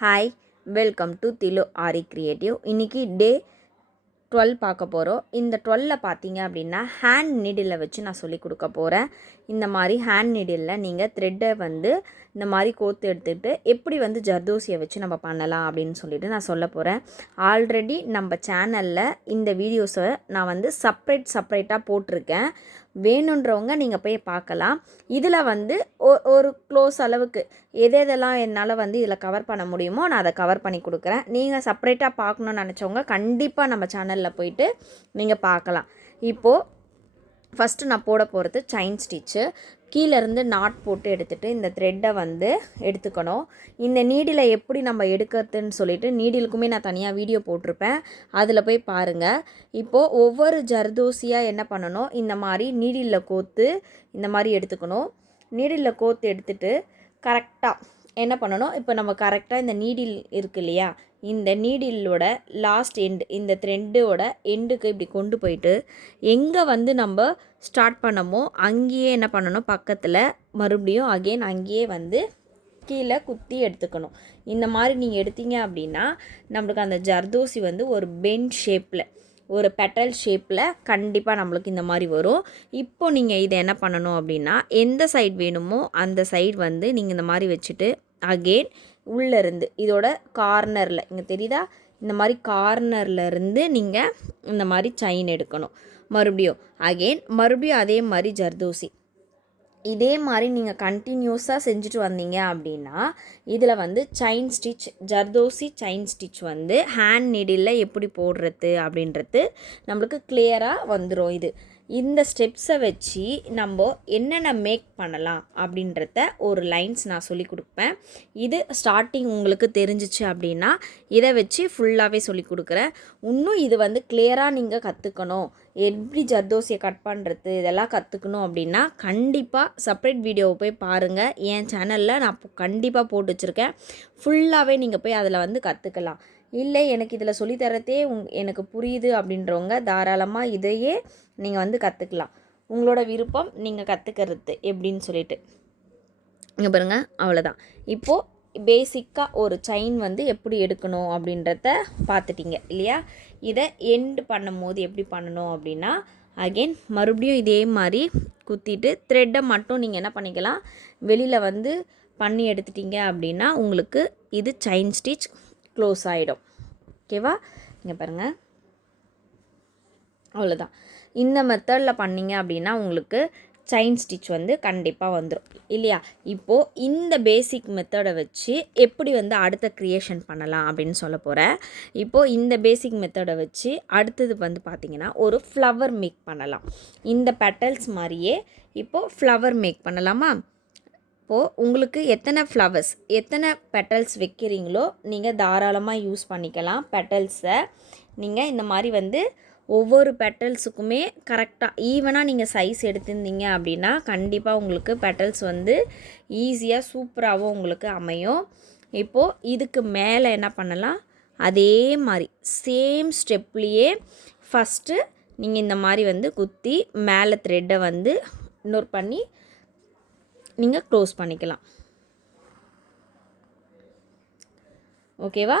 Hi, welcome to Thilu Aari creative. இன்றைக்கி day 12 பார்க்க போகிறோம். இந்த 12ல் பார்த்தீங்க அப்படின்னா ஹேண்ட் நீடில் வச்சு நான் சொல்லி கொடுக்க போகிறேன். இந்த மாதிரி ஹேண்ட் நீடிலில் நீங்கள் த்ரெட்டை வந்து இந்த மாதிரி கோர்த்து எடுத்துகிட்டு எப்படி வந்து ஜர்தோசியை வச்சு நம்ம பண்ணலாம் அப்படின்னு சொல்லிட்டு நான் சொல்ல போகிறேன். ஆல்ரெடி நம்ம சேனலில் இந்த வீடியோஸை நான் வந்து செப்பரேட்டாக போட்டிருக்கேன். வேணுன்றவங்க நீங்கள் போய் பார்க்கலாம். இதில் வந்து ஒரு க்ளோஸ் அளவுக்கு எதெல்லாம் என்னால் வந்து இதில் கவர் பண்ண முடியுமோ நான் அதை கவர் பண்ணி கொடுக்குறேன். நீங்கள் செப்பரேட்டாக பார்க்கணுன்னு நினச்சவங்க கண்டிப்பாக நம்ம சேனலில் போயிட்டு நீங்கள் பார்க்கலாம். இப்போது ஃபஸ்ட்டு நான் போட போகிறது செயின் ஸ்டிச்சு. கீழேருந்து நாட் போட்டு எடுத்துகிட்டு இந்த த்ரெட்டை வந்து எடுத்துக்கணும். இந்த நீடில் எப்படி நம்ம எடுக்கிறதுன்னு சொல்லிட்டு நீடிலுக்குமே நான் தனியாக வீடியோ போட்டிருப்பேன், அதில் போய் பாருங்கள். இப்போது ஒவ்வொரு ஜர்தோசியாக என்ன பண்ணணும், இந்த மாதிரி நீடிலில் கோர்த்து இந்த மாதிரி எடுத்துக்கணும். நீடிலில் கோர்த்து எடுத்துகிட்டு கரெக்டாக என்ன பண்ணணும், இப்போ நம்ம கரெக்டாக இந்த நீடில் இருக்கு இல்லையா, இந்த நீடிலோட லாஸ்ட் எண்டு, இந்த த்ரெட்டோட எண்டுக்கு இப்படி கொண்டு போயிட்டு எங்கே வந்து நம்ம ஸ்டார்ட் பண்ணமோ அங்கேயே என்ன பண்ணணும், பக்கத்தில் மறுபடியும் அகெயின் அங்கேயே வந்து கீழே குத்தி எடுத்துக்கணும். இந்த மாதிரி நீங்கள் எடுத்தீங்க அப்படின்னா நம்மளுக்கு அந்த ஜர்தோசி வந்து ஒரு பென் ஷேப்பில், ஒரு பெட்டல் ஷேப்பில் கண்டிப்பாக நம்மளுக்கு இந்த மாதிரி வரும். இப்போ நீங்கள் இதை என்ன பண்ணணும் அப்படின்னா, எந்த சைடு வேணுமோ அந்த சைடு வந்து நீங்கள் இந்த மாதிரி வச்சுட்டு அகெயின் உள்ளேருந்து இதோட கார்னரில் இங்கே தெரியுதா, இந்த மாதிரி கார்னர்லேருந்து நீங்கள் இந்த மாதிரி செயின் எடுக்கணும். மறுபடியும் அதே மாதிரி ஜர்தோசி இதே மாதிரி நீங்கள் கண்டினியூஸாக செஞ்சுட்டு வந்தீங்க அப்படின்னா இதில் வந்து chain stitch, zardozi chain stitch வந்து ஹேண்ட் நீடிலில் எப்படி போடுறது அப்படின்றது நம்மளுக்கு கிளியராக வந்துடும். இந்த ஸ்டெப்ஸை வச்சு நம்ம என்னென்ன மேக் பண்ணலாம் அப்படின்றத ஒரு லைன்ஸ் நான் சொல்லி கொடுப்பேன். இது ஸ்டார்டிங் உங்களுக்கு தெரிஞ்சிச்சு அப்படின்னா இதை வச்சு ஃபுல்லாகவே சொல்லி கொடுக்குறேன். இன்னும் இது வந்து கிளியராக நீங்கள் கற்றுக்கணும், எப்படி ஜர்தோசியை கட் பண்ணுறது இதெல்லாம் கற்றுக்கணும் அப்படின்னா கண்டிப்பாக செப்பரேட் வீடியோவை போய் பாருங்கள். என் சேனலில் நான் கண்டிப்பாக போட்டு வச்சுருக்கேன். ஃபுல்லாகவே நீங்கள் போய் அதில் வந்து கற்றுக்கலாம். இல்லை எனக்கு இதில் சொல்லித்தரதே எனக்கு புரியுது அப்படின்றவங்க தாராளமாக இதையே நீங்கள் வந்து கற்றுக்கலாம். உங்களோட விருப்பம் நீங்கள் கற்றுக்கிறது எப்படின்னு சொல்லிட்டு இங்கே பாருங்கள். அவ்வளோதான். இப்போது பேசிக்காக ஒரு செயின் வந்து எப்படி எடுக்கணும் அப்படின்றத பார்த்துட்டிங்க இல்லையா. இதை எண்டு பண்ணும் போது எப்படி பண்ணணும் அப்படின்னா அகெயின் மறுபடியும் இதே மாதிரி குத்திட்டு த்ரெட்டை மட்டும் நீங்கள் என்ன பண்ணிக்கலாம், வெளியில் வந்து பண்ணி எடுத்துட்டிங்க அப்படின்னா உங்களுக்கு இது செயின் ஸ்டிச் க்ளோஸ் ஆகிடும். ஓகேவா, இங்கே பாருங்கள். அவ்வளோதான். இந்த மெத்தடில் பண்ணிங்க அப்படின்னா உங்களுக்கு செயின் ஸ்டிச் வந்து கண்டிப்பாக வந்துடும் இல்லையா. இப்போது இந்த பேசிக் மெத்தடை வச்சு எப்படி வந்து அடுத்த க்ரியேஷன் பண்ணலாம் அப்படின்னு சொல்ல போகிறேன். இப்போது இந்த பேசிக் மெத்தடை வச்சு அடுத்தது வந்து பார்த்திங்கன்னா ஒரு ஃப்ளவர் மேக் பண்ணலாம். இந்த பெட்டல்ஸ் மாதிரியே இப்போது ஃப்ளவர் மேக் பண்ணலாமா. இப்போது உங்களுக்கு எத்தனை ஃப்ளவர்ஸ், எத்தனை பெட்டல்ஸ் வைக்கிறீங்களோ நீங்கள் தாராளமாக யூஸ் பண்ணிக்கலாம். பெட்டல்ஸை நீங்கள் இந்த மாதிரி வந்து ஒவ்வொரு பெட்டல்ஸுக்குமே கரெக்டாக ஈவனாக நீங்கள் சைஸ் எடுத்திருந்தீங்க அப்படின்னா கண்டிப்பாக உங்களுக்கு பெட்டல்ஸ் வந்து ஈஸியாக சூப்பராகவும் உங்களுக்கு அமையும். இப்போது இதுக்கு மேலே என்ன பண்ணலாம், அதே மாதிரி சேம் ஸ்டெப்லேயே ஃபஸ்ட்டு நீங்கள் இந்த மாதிரி வந்து குத்தி மேலே த்ரெட்டை வந்து இன்னொரு பண்ணி நீங்கள் க்ளோஸ் பண்ணிக்கலாம். ஓகேவா,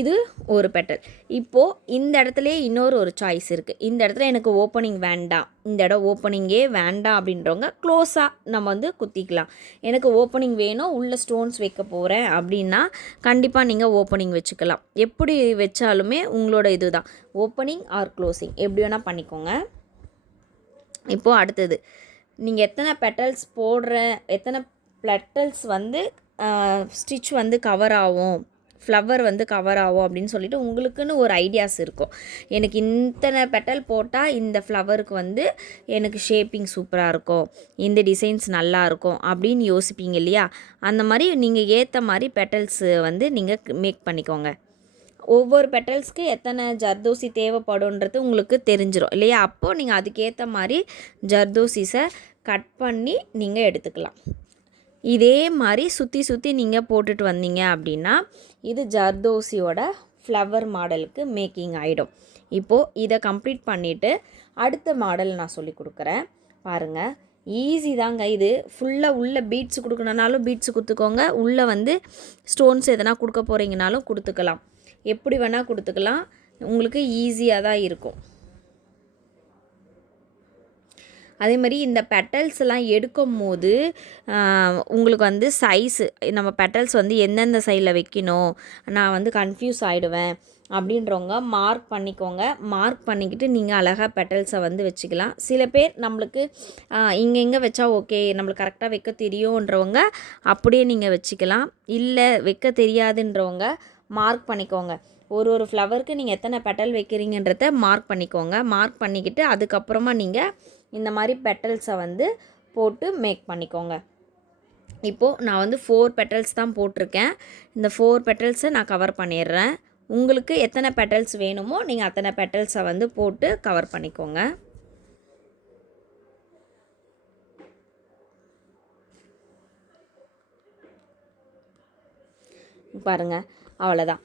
இது ஒரு பெட்டல். இப்போது இந்த இடத்துலையே இன்னொரு ஒரு சாய்ஸ் இருக்குது. இந்த இடத்துல எனக்கு ஓப்பனிங் வேண்டாம், இந்த இடம் ஓப்பனிங்கே வேண்டாம் அப்படின்றவங்க க்ளோஸாக நம்ம வந்து குத்திக்கலாம். எனக்கு ஓப்பனிங் வேணும், உள்ள ஸ்டோன்ஸ் வைக்க போகிறேன் அப்படின்னா கண்டிப்பாக நீங்கள் ஓப்பனிங் வச்சுக்கலாம். எப்படி வச்சாலுமே உங்களோட இது தான், ஓப்பனிங் ஆர் க்ளோசிங் எப்படி வேணால் பண்ணிக்கோங்க. இப்போது அடுத்தது நீங்கள் எத்தனை பெட்டல்ஸ் எத்தனை பெட்டல்ஸ் வந்து ஸ்டிச் வந்து கவர் ஆகும், ஃப்ளவர் வந்து கவர் ஆகும் அப்படின்னு சொல்லிட்டு உங்களுக்குன்னு ஒரு ஐடியாஸ் இருக்கும். எனக்கு இத்தனை பெட்டல் போட்டால் இந்த ஃப்ளவருக்கு வந்து எனக்கு ஷேப்பிங் சூப்பராக இருக்கும், இந்த டிசைன்ஸ் நல்லா இருக்கும் அப்படின்னு யோசிப்பீங்க இல்லையா. அந்த மாதிரி நீங்கள் ஏற்ற மாதிரி பெட்டல்ஸ் வந்து நீங்கள் மேக் பண்ணிக்கோங்க. ஒவ்வொரு பெட்டல்ஸ்க்கு எத்தனை ஜர்தோசி தேவைப்படுன்றது உங்களுக்கு தெரிஞ்சிடும் இல்லையா. அப்போது நீங்கள் அதுக்கேற்ற மாதிரி ஜர்தோசிஸை கட் பண்ணி நீங்கள் எடுத்துக்கலாம். இதே மாதிரி சுற்றி நீங்கள் போட்டுட்டு வந்தீங்க அப்படின்னா இது ஜர்தோசியோட ஃப்ளவர் மாடலுக்கு மேக்கிங் ஆகிடும். இப்போது இதை கம்ப்ளீட் பண்ணிவிட்டு அடுத்த மாடல் நான் சொல்லி கொடுக்குறேன் பாருங்கள். ஈஸி தாங்க இது. ஃபுல்லாக உள்ளே பீட்ஸ் கொடுக்கணுனாலும் பீட்ஸ் கொடுத்துக்கோங்க, உள்ளே வந்து ஸ்டோன்ஸ் எதனா கொடுக்க போகிறீங்கனாலும் கொடுத்துக்கலாம், எப்படி வேணால் கொடுத்துக்கலாம், உங்களுக்கு ஈஸியாக தான் இருக்கும். அதே மாதிரி இந்த பெட்டல்ஸ்லாம் எடுக்கும் போது உங்களுக்கு வந்து சைஸு, நம்ம பெட்டல்ஸ் வந்து எந்தெந்த சைடில் வைக்கணும், நான் வந்து கன்ஃபியூஸ் ஆகிடுவேன் அப்படின்றவங்க மார்க் பண்ணிக்கோங்க. மார்க் பண்ணிக்கிட்டு நீங்கள் அழகாக பெட்டல்ஸை வந்து வச்சுக்கலாம். சில பேர் நம்மளுக்கு இங்கே வச்சா ஓகே, நம்மளுக்கு கரெக்டாக வைக்க தெரியுன்றவங்க அப்படியே நீங்கள் வச்சுக்கலாம். இல்லை வைக்க தெரியாதுன்றவங்க மார்க் பண்ணிக்கோங்க. ஒரு ஃப்ளவருக்கு நீங்கள் எத்தனை பெட்டல் வைக்கிறீங்கன்றத மார்க் பண்ணிக்கோங்க. மார்க் பண்ணிக்கிட்டு அதுக்கப்புறமா நீங்கள் இந்த மாதிரி பெட்டல்ஸை வந்து போட்டு மேக் பண்ணிக்கோங்க. இப்போது நான் வந்து 4 பெட்டல்ஸ் தான் போட்டிருக்கேன். இந்த 4 பெட்டல்ஸை நான் கவர் பண்ணிடுறேன். உங்களுக்கு எத்தனை பெட்டல்ஸ் வேணுமோ நீங்கள் அத்தனை பெட்டல்ஸை வந்து போட்டு கவர் பண்ணிக்கோங்க. பாருங்கள், அவ்வளோதான்.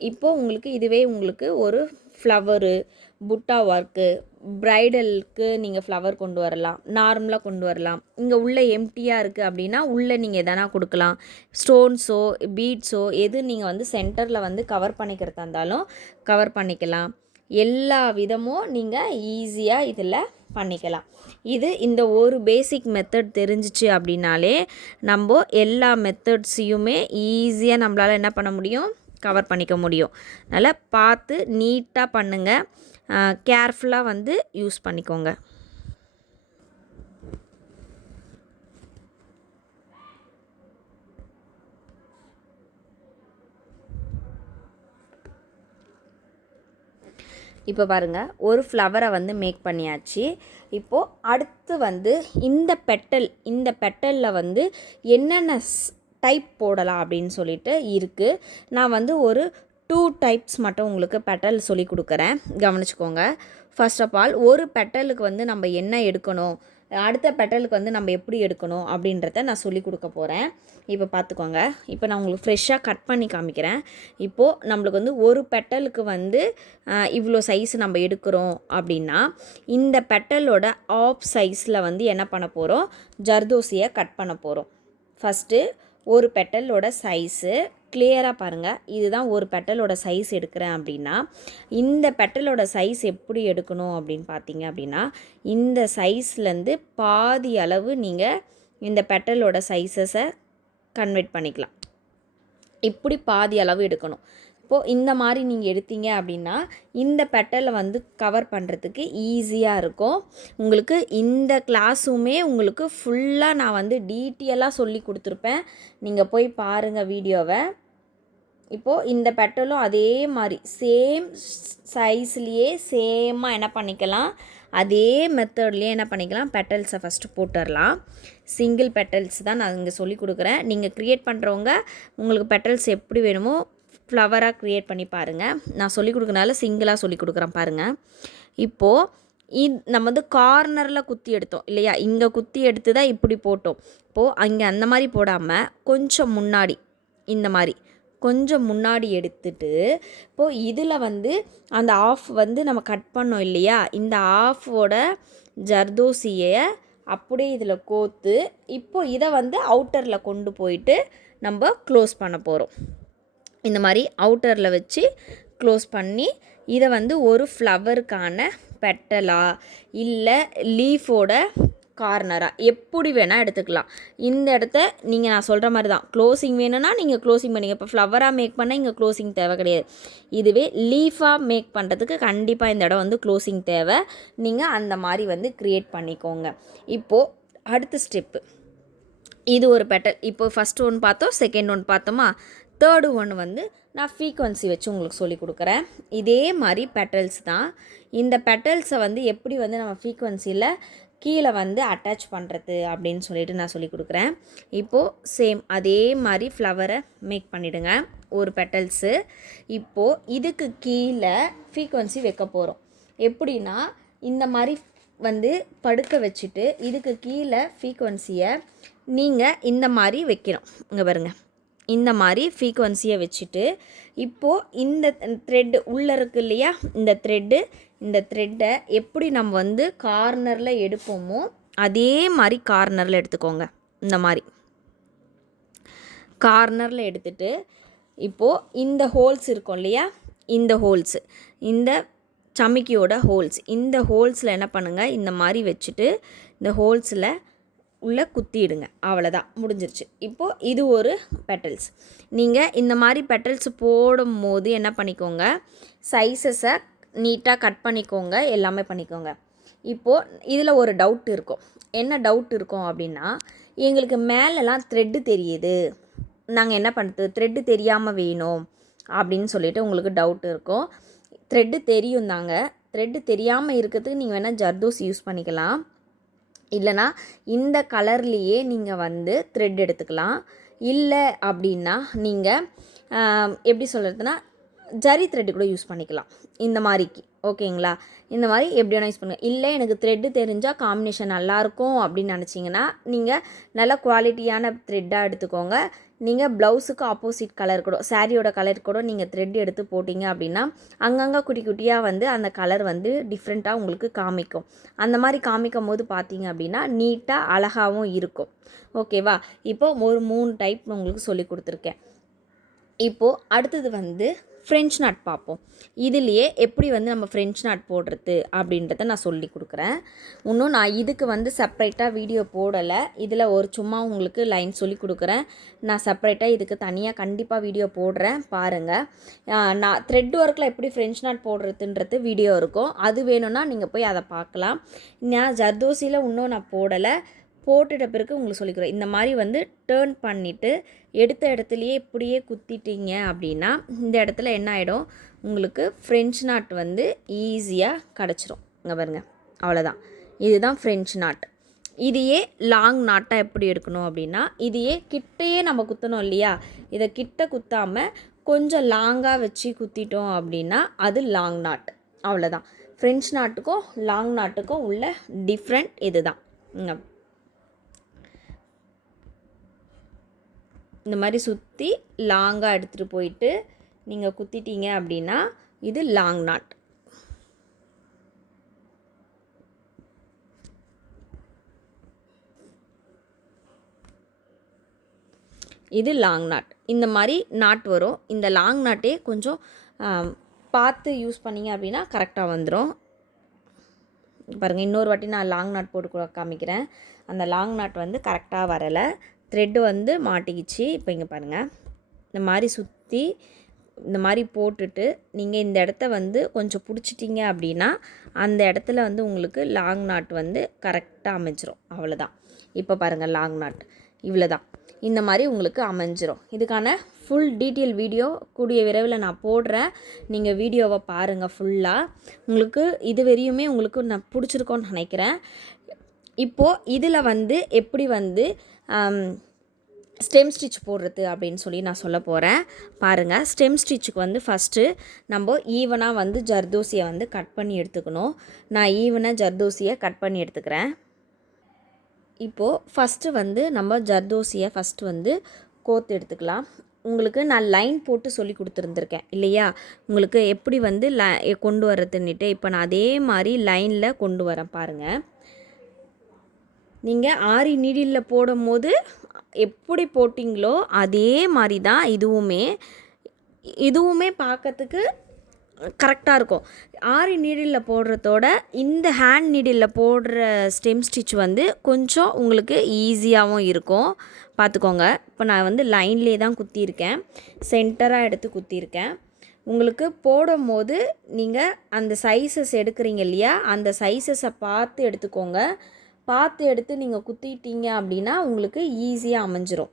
இப்போது உங்களுக்கு இதுவே உங்களுக்கு ஒரு ஃப்ளவரு, புட்டா ஒர்க்கு, ப்ரைடலுக்கு நீங்கள் ஃப்ளவர் கொண்டு வரலாம், நார்மலாக கொண்டு வரலாம். இங்கே உள்ளே எம்டியாக இருக்குது அப்படின்னா உள்ளே நீங்கள் எதனா கொடுக்கலாம். ஸ்டோன்ஸோ பீட்ஸோ எது நீங்கள் வந்து சென்டரில் வந்து கவர் பண்ணிக்கிறதா இருந்தாலும் கவர் பண்ணிக்கலாம். எல்லா விதமும் நீங்கள் ஈஸியாக இதில் பண்ணிக்கலாம். இந்த ஒரு பேசிக் மெத்தட் தெரிஞ்சிச்சு அப்படின்னாலே நம்ம எல்லா மெத்தட்ஸையுமே ஈஸியாக நம்மளால் என்ன பண்ண முடியும், கவர் பண்ணிக்க முடியும். நல்லா பார்த்து நீட்டாக பண்ணுங்கள், கேர்ஃபுல்லாக வந்து யூஸ் பண்ணிக்கோங்க. இப்போ பாருங்கள், ஒரு ஃப்ளவரை வந்து மேக் பண்ணியாச்சு. இப்போது அடுத்து வந்து இந்த பெட்டலில் வந்து என்னென்ன டைப் போடலாம் அப்படின்னு சொல்லிட்டு இருக்குது. நான் வந்து ஒரு 2 டைப்ஸ் மட்டும் உங்களுக்கு பெட்டல் சொல்லி கொடுக்குறேன், கவனிச்சுக்கோங்க. ஃபர்ஸ்ட் ஆஃப் ஆல் ஒரு பெட்டலுக்கு வந்து நம்ம என்ன எடுக்கணும், அடுத்த பெட்டலுக்கு வந்து நம்ம எப்படி எடுக்கணும் அப்படின்றத நான் சொல்லி கொடுக்க போகிறேன். இப்போ பார்த்துக்கோங்க. இப்போ நான் உங்களுக்கு ஃப்ரெஷ்ஷாக கட் பண்ணி காமிக்கிறேன். இப்போது நம்மளுக்கு வந்து ஒரு பெட்டலுக்கு வந்து இவ்வளோ சைஸ் நம்ம எடுக்கிறோம் அப்படின்னா இந்த பெட்டலோட ஆஃப் சைஸில் வந்து என்ன பண்ண போகிறோம், ஜர்தோசியை கட் பண்ண போகிறோம். ஃபஸ்ட்டு ஒரு பெட்டலோட சைஸு கிளியராக பாருங்கள். இதுதான் ஒரு பெட்டலோட சைஸ் எடுக்கிறேன் அப்படின்னா இந்த பெட்டலோட சைஸ் எப்படி எடுக்கணும் அப்படின்னு பார்த்தீங்க அப்படின்னா இந்த சைஸ்லேருந்து பாதி அளவு நீங்கள் இந்த பெட்டலோட சைஸஸை கன்வெர்ட் பண்ணிக்கலாம். இப்படி பாதி அளவு எடுக்கணும். இப்போது இந்த மாதிரி நீங்கள் எடுத்தீங்க அப்படின்னா இந்த பெட்டலை வந்து கவர் பண்ணுறதுக்கு ஈஸியாக இருக்கும். உங்களுக்கு இந்த கிளாஸுமே உங்களுக்கு ஃபுல்லாக நான் வந்து டீட்டெயிலாக சொல்லி கொடுத்துருப்பேன், நீங்கள் போய் பாருங்கள் வீடியோவை. இப்போது இந்த பெட்டலும் அதே மாதிரி சேம் சைஸ்லேயே சேமாக என்ன பண்ணிக்கலாம், அதே மெத்தட்லேயே என்ன பண்ணிக்கலாம், பெட்டல்ஸை ஃபஸ்ட்டு போட்டுடலாம். சிங்கிள் பெட்டல்ஸ் தான் நான் இங்கே சொல்லி கொடுக்குறேன். நீங்கள் க்ரியேட் பண்ணுறவங்க உங்களுக்கு பெட்டல்ஸ் எப்படி வேணுமோ ஃப்ளவராக க்ரியேட் பண்ணி பாருங்கள். நான் சொல்லி கொடுக்கறனால சிங்கிளாக சொல்லி கொடுக்குறேன் பாருங்கள். இப்போது நம்ம வந்து கார்னரில் குத்தி எடுத்தோம் இல்லையா, இங்கே குத்தி எடுத்து தான் இப்படி போட்டோம். இப்போது அங்கே அந்த மாதிரி போடாமல் கொஞ்சம் முன்னாடி இந்த மாதிரி கொஞ்சம் முன்னாடி எடுத்துட்டு இப்போது இதில் வந்து அந்த ஆஃப் வந்து நம்ம கட் பண்ணோம் இல்லையா, இந்த ஆஃபோட ஜர்தோசியை அப்படியே இதில் கோத்து இப்போது இதை வந்து அவுட்டரில் கொண்டு போயிட்டு நம்ம க்ளோஸ் பண்ண போகிறோம். இந்த மாதிரி அவுட்டரில் வச்சு க்ளோஸ் பண்ணி இதை வந்து ஒரு ஃப்ளவருக்கான பெட்டலா இல்லை லீஃபோட கார்னராக எப்படி வேணால் எடுத்துக்கலாம். இந்த இடத்த நீங்கள் நான் சொல்கிற மாதிரி தான் க்ளோசிங் வேணும்னா நீங்கள் க்ளோசிங் பண்ணிங்க. இப்போ ஃப்ளவராக மேக் பண்ணால் இங்கே க்ளோசிங் தேவை கிடையாது. இதுவே லீஃபாக மேக் பண்ணுறதுக்கு கண்டிப்பாக இந்த இடம் வந்து க்ளோசிங் தேவை. நீங்கள் அந்த மாதிரி வந்து க்ரியேட் பண்ணிக்கோங்க. இப்போது அடுத்த ஸ்டெப்பு, இது ஒரு பெட்டல். இப்போ ஃபஸ்ட் ஒன்று பார்த்தோம், செகண்ட் ஒன்று பார்த்தோமா, தேர்டு ஒன்று வந்து நான் ஃப்ரீக்வன்சி வச்சு உங்களுக்கு சொல்லி கொடுக்குறேன். இதே மாதிரி பெட்டல்ஸ் தான். இந்த பெட்டல்ஸை வந்து எப்படி வந்து நம்ம ஃப்ரீக்வன்சியில் கீழே வந்து அட்டாச் பண்ணுறது அப்படின்னு சொல்லிட்டு நான் சொல்லி கொடுக்குறேன். இப்போது சேம் அதே மாதிரி ஃப்ளவரை மேக் பண்ணிவிடுங்க ஒரு பெட்டல்ஸு. இப்போது இதுக்கு கீழே ஃப்ரீக்வன்சி வைக்க போகிறோம். எப்படின்னா இந்த மாதிரி வந்து படுக்க வச்சுட்டு இதுக்கு கீழே ஃப்ரீக்வன்சியை நீங்கள் இந்த மாதிரி வைக்கணும். இங்கே பாருங்கள், இந்த மாதிரி ஃப்ரீக்வன்சியை வச்சுட்டு இப்போது இந்த த்ரெட்டு உள்ளே இருக்குது இல்லையா, இந்த த்ரெட்டை எப்படி நம்ம வந்து கார்னரில் எடுப்போமோ அதே மாதிரி கார்னரில் எடுத்துக்கோங்க. இந்த மாதிரி கார்னரில் எடுத்துகிட்டு இப்போது இந்த ஹோல்ஸ் இருக்கும் இல்லையா, இந்த ஹோல்ஸு, இந்த சமிக்கியோட ஹோல்ஸ், இந்த ஹோல்ஸில் என்ன பண்ணுங்கள், இந்த மாதிரி வச்சுட்டு இந்த ஹோல்ஸில் உள்ளே குத்திடுங்க. அவ்வளோதான், முடிஞ்சிருச்சு. இப்போது இது ஒரு பெட்டல்ஸ். நீங்கள் இந்த மாதிரி பெட்டல்ஸ் போடும் போது என்ன பண்ணிக்கோங்க, சைஸஸை நீட்டாக கட் பண்ணிக்கோங்க, எல்லாமே பண்ணிக்கோங்க. இப்போது இதில் ஒரு டவுட் இருக்கும். என்ன டவுட் இருக்கும் அப்படின்னா, எங்களுக்கு மேலெலாம் த்ரெட்டு தெரியுது, நாங்கள் என்ன பண்ணுறது, த்ரெட்டு தெரியாமல் வேணும் அப்படின்னு சொல்லிட்டு உங்களுக்கு டவுட் இருக்கும். த்ரெட்டு தெரியும் தாங்க. த்ரெட்டு தெரியாமல் இருக்கிறதுக்கு நீங்கள் வேணால் ஜர்தோசி யூஸ் பண்ணிக்கலாம். இல்லைனா இந்த கலர்லேயே நீங்கள் வந்து த்ரெட் எடுத்துக்கலாம். இல்லை அப்படின்னா நீங்கள் எப்படி சொல்கிறதுனா ஜரி த்ரெட்டு கூட யூஸ் பண்ணிக்கலாம் இந்த மாதிரிக்கு. ஓகேங்களா, இந்த மாதிரி எப்படி வேணால் யூஸ் பண்ணுங்கள். இல்லை எனக்கு த்ரெட்டு தெரிஞ்சால் காம்பினேஷன் நல்லாயிருக்கும் அப்படின்னு நினச்சிங்கன்னா நீங்கள் நல்ல குவாலிட்டியான த்ரெட்டாக எடுத்துக்கோங்க. நீங்கள் ப்ளவுஸுக்கு ஆப்போசிட் கலர் கூட, சாரியோட கலர் கூட நீங்கள் த்ரெட் எடுத்து போட்டிங்க அப்படின்னா அங்கங்கே குட்டி குட்டியாக வந்து அந்த கலர் வந்து டிஃப்ரெண்ட்டாக உங்களுக்கு காமிக்கும். அந்த மாதிரி காமிக்கும் போது பார்த்தீங்க அப்படின்னா நீட்டாக அழகாகவும் இருக்கும். ஓகேவா, இப்போது ஒரு 3 டைப் உங்களுக்கு சொல்லி கொடுத்துருக்கேன். இப்போது அடுத்தது வந்து ஃப்ரெஞ்ச் நாட் பார்ப்போம். இதுலேயே எப்படி வந்து நம்ம ஃப்ரெஞ்ச் நாட் போடுறது அப்படின்றத நான் சொல்லி கொடுக்குறேன். இன்னும் நான் இதுக்கு வந்து செப்பரேட்டாக வீடியோ போடலை. இதில் ஒரு சும்மா உங்களுக்கு லைன் சொல்லி கொடுக்குறேன். நான் செப்பரேட்டாக இதுக்கு தனியாக கண்டிப்பாக வீடியோ போடுறேன், பாருங்கள். நான் த்ரெட் ஒர்க்கில் எப்படி ஃப்ரெஞ்ச் நாட் போடுறதுன்றது வீடியோ இருக்கும், அது வேணும்னா நீங்கள் போய் அதை பார்க்கலாம். நான் ஜர்தோசியில் இன்னும் நான் போடலை, போட்டுட்ட பிறகு உங்களுக்கு சொல்லிக்கிறேன். இந்த மாதிரி வந்து டேர்ன் பண்ணிவிட்டு எடுத்த இடத்துலையே இப்படியே குத்திட்டீங்க அப்படின்னா இந்த இடத்துல என்ன ஆகிடும், உங்களுக்கு ஃப்ரெஞ்ச் நாட் வந்து ஈஸியாக கிடச்சிரும். இங்கே பாருங்கள், அவ்வளோதான். இதுதான் ஃப்ரெஞ்ச் நாட். இதையே லாங் நாட்டாக எப்படி எடுக்கணும் அப்படின்னா, இதையே கிட்டையே நம்ம குத்தணும் இல்லையா, இதை கிட்ட குத்தாமல் கொஞ்சம் லாங்காக வச்சு குத்திட்டோம் அப்படின்னா அது லாங் நாட். அவ்வளோதான். ஃப்ரெஞ்ச் நாட்டுக்கும் லாங் நாட்டுக்கும் உள்ள டிஃப்ரெண்ட் இது தான். இந்த மாதிரி சுற்றி லாங்காக எடுத்துகிட்டு போயிட்டு நீங்கள் குத்திட்டீங்க அப்படின்னா இது லாங் நாட். இது லாங் நாட். இந்த மாதிரி நாட் வரும். இந்த லாங் நாட்டே கொஞ்சம் பார்த்து யூஸ் பண்ணிங்க அப்படின்னா கரெக்டாக வந்துடும். பாருங்கள், இன்னொரு வாட்டி நான் லாங் நாட் போட்டு காமிக்கிறேன். அந்த லாங் நாட் வந்து கரெக்டாக வரலை, த்ரெட்டு வந்து மாட்டிக்கிச்சு. இப்போ இங்கே பாருங்கள், இந்த மாதிரி சுற்றி இந்த மாதிரி போட்டுட்டு நீங்கள் இந்த இடத்த வந்து கொஞ்சம் பிடிச்சிட்டிங்க அப்படின்னா அந்த இடத்துல வந்து உங்களுக்கு லாங் நாட் வந்து கரெக்டாக அமைஞ்சிரும். அவ்வளோதான். இப்போ பாருங்கள், லாங் நாட் இவ்வளோ தான். இந்த மாதிரி உங்களுக்கு அமைஞ்சிரும். இதுக்கான ஃபுல் டீட்டெயில் வீடியோ கூடிய விரைவில் நான் போடுறேன். நீங்கள் வீடியோவை பாருங்கள் ஃபுல்லாக. உங்களுக்கு இது வரையுமே உங்களுக்கு நான் பிடிச்சிருக்கோன்னு நினைக்கிறேன். இப்போது இதில் வந்து எப்படி வந்து ஸ்டெம் ஸ்டிச் போடுறது அப்படின்னு சொல்லி நான் சொல்ல போகிறேன். பாருங்கள், ஸ்டெம் ஸ்டிச்சுக்கு வந்து ஃபஸ்ட்டு நம்ம ஈவனாக வந்து ஜர்தோசியை வந்து கட் பண்ணி எடுத்துக்கணும். நான் ஈவனாக ஜர்தோசியை கட் பண்ணி எடுத்துக்கிறேன். இப்போது ஃபஸ்ட்டு வந்து நம்ம ஜர்தோசியை ஃபஸ்ட்டு வந்து கோத்து எடுத்துக்கலாம். உங்களுக்கு நான் லைன் போட்டு சொல்லி கொடுத்துருந்துருக்கேன் இல்லையா, உங்களுக்கு எப்படி வந்து கொண்டு வரதுன்னுட்டு. இப்போ நான் அதே மாதிரி லைனில் கொண்டு வரேன். பாருங்கள், நீங்கள் ஆரி நீடிலில் போடும் போது எப்படி போட்டிங்களோ அதே மாதிரி தான் இதுவுமே பார்க்கறதுக்கு கரெக்டாக இருக்கும். ஆரி நீடிலில் போடுறதோட இந்த ஹேண்ட் நீடிலில் போடுற ஸ்டெம் ஸ்டிச் வந்து கொஞ்சம் உங்களுக்கு ஈஸியாகவும் இருக்கும். பார்த்துக்கோங்க. இப்போ நான் வந்து லைன்லேயே தான் குத்தியிருக்கேன், சென்டராக எடுத்து குத்தியிருக்கேன். உங்களுக்கு போடும் போது நீங்கள் அந்த சைஸஸ் எடுக்கிறீங்க இல்லையா, அந்த சைஸஸை பார்த்து எடுத்துக்கோங்க. பார்த்து எடுத்து நீங்கள் குத்திட்டீங்க அப்படின்னா உங்களுக்கு ஈஸியாக அமைஞ்சிரும்.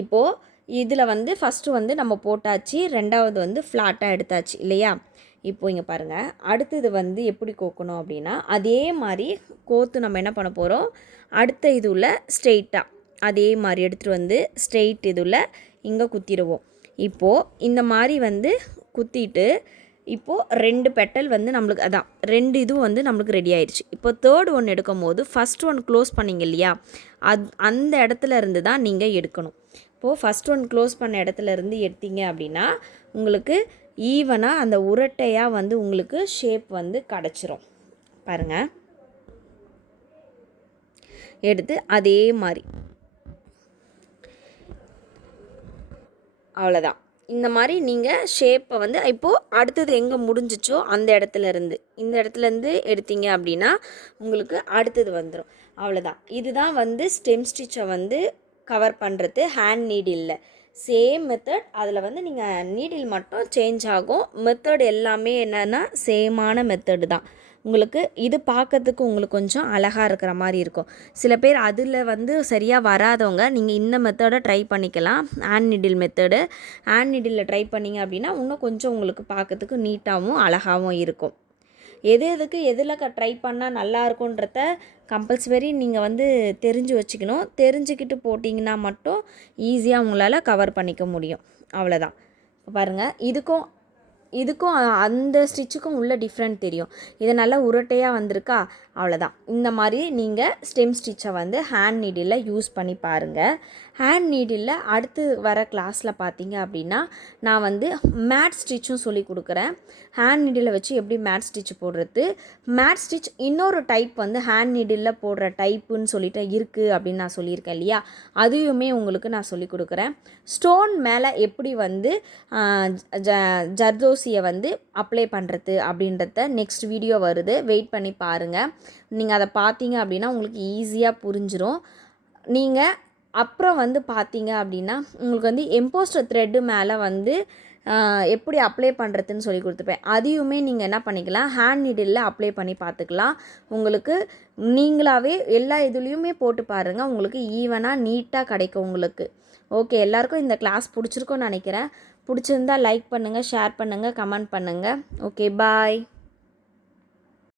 இப்போது இதில் வந்து ஃபஸ்ட்டு வந்து நம்ம போட்டாச்சு, ரெண்டாவது வந்து ஃப்ளாட்டாக எடுத்தாச்சு இல்லையா. இப்போ இங்கே பாருங்கள், அடுத்தது வந்து எப்படி கோக்கணும் அப்படின்னா அதே மாதிரி கோத்து நம்ம என்ன பண்ண போகிறோம், அடுத்த இதுல ஸ்ட்ரெயிட்டாக அதே மாதிரி எடுத்துகிட்டு வந்து ஸ்ட்ரெயிட் இதுல இங்கே குத்திடுவோம். இப்போது இந்த மாதிரி வந்து குத்திட்டு இப்போது 2 பெட்டல் வந்து நம்மளுக்கு அதான் 2 இதுவும் வந்து நம்மளுக்கு ரெடி ஆயிடுச்சு. இப்போ தேர்ட் ஒன் எடுக்கும் போது ஃபஸ்ட் ஒன் க்ளோஸ் பண்ணிங்க இல்லையா, அந்த இடத்துல இருந்து தான் நீங்கள் எடுக்கணும். இப்போது ஃபஸ்ட் ஒன் க்ளோஸ் பண்ண இடத்துல இருந்து எடுத்தீங்க அப்படின்னா உங்களுக்கு ஈவனாக அந்த உருட்டையாக வந்து உங்களுக்கு ஷேப் வந்து கிடச்சிரும். பாருங்கள், எடுத்து அதே மாதிரி அவ்வளோதான். இந்த மாதிரி நீங்கள் ஷேப்பை வந்து இப்போது அடுத்தது எங்கே முடிஞ்சிச்சோ அந்த இடத்துலேருந்து இந்த இடத்துலேருந்து எடுத்தீங்க அப்படின்னா உங்களுக்கு அடுத்தது வந்துடும். அவ்வளோதான். இதுதான் வந்து ஸ்டெம் ஸ்டிச்சை வந்து கவர் பண்ணுறது ஹேண்ட் நீடிலில். Same method. அதில் வந்து நீங்கள் நீடில் மட்டும் சேஞ்ச் ஆகும். மெத்தட் எல்லாமே என்னென்னா சேமான மெத்தடு தான். உங்களுக்கு இது பார்க்கறதுக்கு உங்களுக்கு கொஞ்சம் அழகாக இருக்கிற மாதிரி இருக்கும். சில பேர் அதில் வந்து சரியாக வராதவங்க நீங்கள் இந்த மெத்தடை ட்ரை பண்ணிக்கலாம். Hand needle method. ஹேண்ட் நீடிலில் ட்ரை பண்ணிங்க அப்படின்னா இன்னும் கொஞ்சம் உங்களுக்கு பார்க்கறதுக்கு நீட்டாகவும் அழகாகவும் இருக்கும். எதுக்கு எதில் ட்ரை பண்ணால் நல்லா இருக்குன்றத கம்பல்சரி நீங்கள் வந்து தெரிஞ்சு வச்சுக்கணும். தெரிஞ்சுக்கிட்டு போட்டிங்கன்னா மட்டும் ஈஸியாக உங்களால் கவர் பண்ணிக்க முடியும். அவ்வளோதான். பாருங்கள், இதுக்கும் அந்த ஸ்டிச்சுக்கும் உள்ள டிஃப்ரெண்ட் தெரியும். இது நல்லா உருட்டையாக வந்திருக்கா? அவ்வளோதான். இந்த மாதிரி நீங்கள் ஸ்டெம் ஸ்டிச்சை வந்து ஹேண்ட் நீடிலில் யூஸ் பண்ணி பாருங்கள். ஹேண்ட் நீடிலில் அடுத்து வர கிளாஸில் பார்த்தீங்க அப்படின்னா நான் வந்து மேட் ஸ்டிச்சும் சொல்லி கொடுக்குறேன். ஹேண்ட் நீடிலில் வச்சு எப்படி மேட் ஸ்டிச் போடுறது, மேட் ஸ்டிச் இன்னொரு டைப் வந்து ஹேண்ட் நீடிலில் போடுற டைப்புன்னு சொல்லிட்டு இருக்குது அப்படின்னு நான் சொல்லியிருக்கேன் இல்லையா, அதையுமே உங்களுக்கு நான் சொல்லி கொடுக்குறேன். ஸ்டோன் மேலே எப்படி வந்து ஜர்தோசியை வந்து அப்ளை பண்ணுறது அப்படின்றத நெக்ஸ்ட் வீடியோ வருது, வெயிட் பண்ணி பாருங்கள். நீங்கள் அதை பார்த்தீங்க அப்படின்னா உங்களுக்கு ஈஸியாக புரிஞ்சிடும். நீங்கள் அப்புறம் வந்து பார்த்தீங்க அப்படின்னா உங்களுக்கு வந்து எம்போஸ்டர் த்ரெட்டு மேலே வந்து எப்படி அப்ளை பண்ணுறதுன்னு சொல்லி கொடுத்துருப்பேன். அதையுமே நீங்கள் என்ன பண்ணிக்கலாம், ஹேண்ட் நீடிலில் அப்ளை பண்ணி பார்த்துக்கலாம். உங்களுக்கு நீங்களாகவே எல்லா இதுலேயுமே போட்டு பாருங்கள், உங்களுக்கு ஈவனாக நீட்டாக கிடைக்கும் உங்களுக்கு. ஓகே, எல்லாருக்கும் இந்த கிளாஸ் பிடிச்சிருக்கும்னு நினைக்கிறேன். பிடிச்சிருந்தால் லைக் பண்ணுங்கள், ஷேர் பண்ணுங்கள், கமெண்ட் பண்ணுங்கள். ஓகே, பாய்.